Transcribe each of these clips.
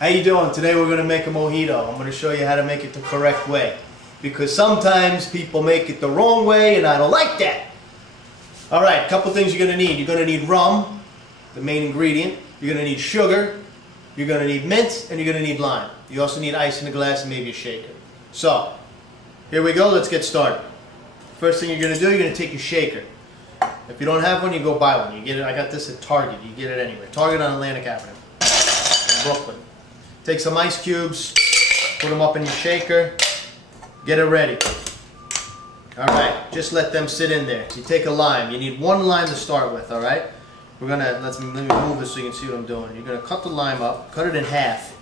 How you doing? Today we're going to make a mojito. I'm going to show you how to make it the correct way. Because sometimes people make it the wrong way and I don't like that. Alright, a couple things you're going to need. You're going to need rum, the main ingredient. You're going to need sugar. You're going to need mint. And you're going to need lime. You also need ice in a glass and maybe a shaker. So, here we go. Let's get started. First thing you're going to do, you're going to take your shaker. If you don't have one, you go buy one. You get it. I got this at Target. You get it anywhere. Target on Atlantic Avenue in Brooklyn. Take some ice cubes, put them up in your shaker, get it ready. Alright, just let them sit in there. You take a lime. You need one lime to start with, alright? We're gonna, let me move this so you can see what I'm doing. You're gonna cut the lime up, cut it in half,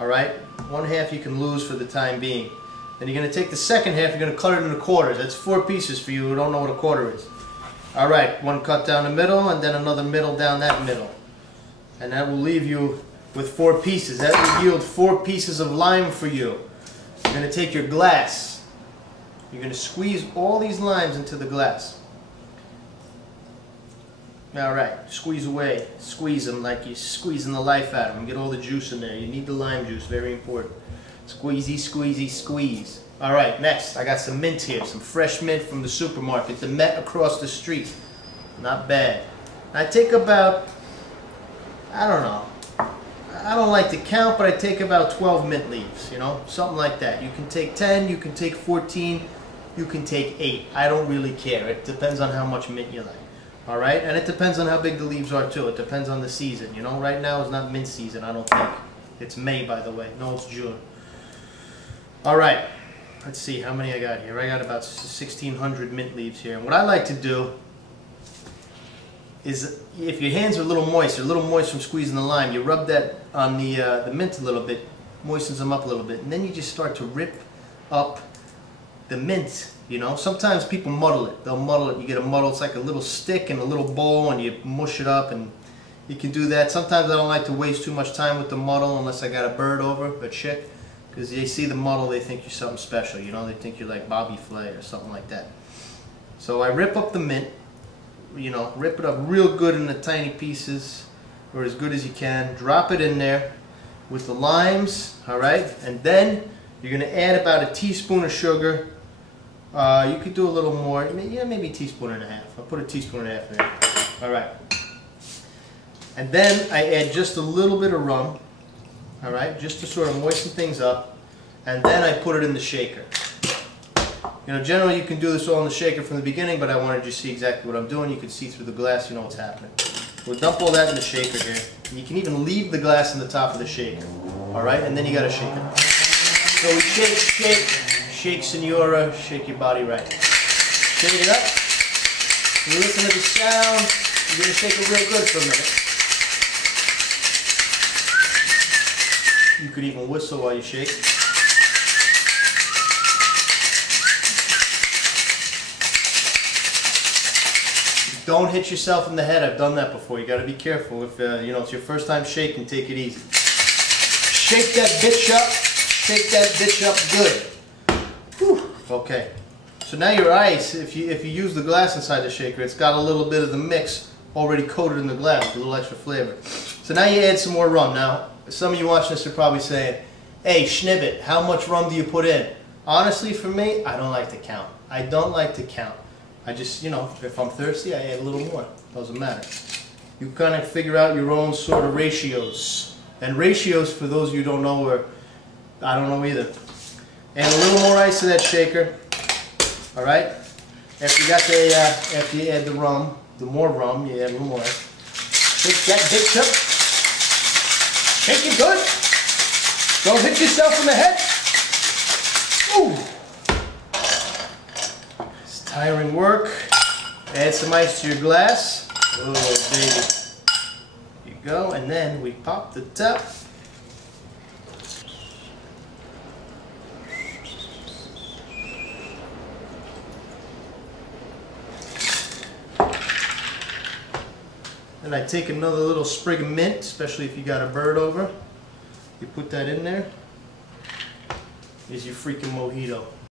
alright? One half you can lose for the time being. Then you're gonna take the second half, you're gonna cut it into quarters. That's 4 pieces for you who don't know what a quarter is. Alright, one cut down the middle and then another middle down that middle. And that will leave you with 4 pieces. That will yield 4 pieces of lime for you. You're going to take your glass. You're going to squeeze all these limes into the glass. Alright, squeeze away. Squeeze them like you're squeezing the life out of them. Get all the juice in there. You need the lime juice, very important. Squeezy, squeezy, squeeze. Alright, next, I got some mint here. Some fresh mint from the supermarket. The Met across the street. Not bad. I take about, I don't know. I don't like to count, but I take about 12 mint leaves, you know, something like that. You can take 10, you can take 14, you can take 8. I don't really care. It depends on how much mint you like. All right? And it depends on how big the leaves are, too. It depends on the season, you know. Right now is not mint season, I don't think. It's May, by the way. No, it's June. All right. Let's see how many I got here. I got about 1,600 mint leaves here. And what I like to do is, if your hands are a little moist from squeezing the lime, you rub that on the mint a little bit, moistens them up a little bit, and then you just start to rip up the mint, you know. Sometimes people muddle it. They'll muddle it. You get a muddle. It's like a little stick and a little bowl, and you mush it up, and you can do that. Sometimes I don't like to waste too much time with the muddle unless I got a bird over, a chick, because they see the muddle, they think you're something special, you know. They think you're like Bobby Flay or something like that. So I rip up the mint. You know, rip it up real good in the tiny pieces, or as good as you can. Drop it in there with the limes, alright? And then you're going to add about a teaspoon of sugar. You could do a little more, yeah, maybe a teaspoon and a half. I'll put a teaspoon and a half in there. Alright. And then I add just a little bit of rum, alright, just to sort of moisten things up. And then I put it in the shaker. You know, generally you can do this all in the shaker from the beginning, but I wanted you to see exactly what I'm doing. You can see through the glass, you know what's happening. We'll dump all that in the shaker here. You can even leave the glass in the top of the shaker. Alright, and then you gotta shake it. So we shake, senora, shake your body right. Shake it up. You listen to the sound, you're gonna shake it real good for a minute. You could even whistle while you shake. Don't hit yourself in the head. I've done that before. You got to be careful. If you know it's your first time shaking, take it easy. Shake that bitch up. Shake that bitch up good. Whew. Okay. So now your ice, if you use the glass inside the shaker, it's got a little bit of the mix already coated in the glass with a little extra flavor. So now you add some more rum. Now, some of you watching this are probably saying, "Hey, Schnibbit, how much rum do you put in?" Honestly, for me, I don't like to count. I don't like to count. I just, you know, if I'm thirsty, I add a little more. Doesn't matter. You kind of figure out your own sort of ratios. And ratios, for those of you who don't know, are, I don't know either. Add a little more ice to that shaker. All right. After you add the rum, the more rum, you add a little more ice. Shake that bitch up. Shake it good. Don't hit yourself in the head. Ooh. Tiring work. Add some ice to your glass. Oh, baby. Here you go. And then we pop the top. Then I take another little sprig of mint, especially if you got a bird over. You put that in there. Here's your freaking mojito.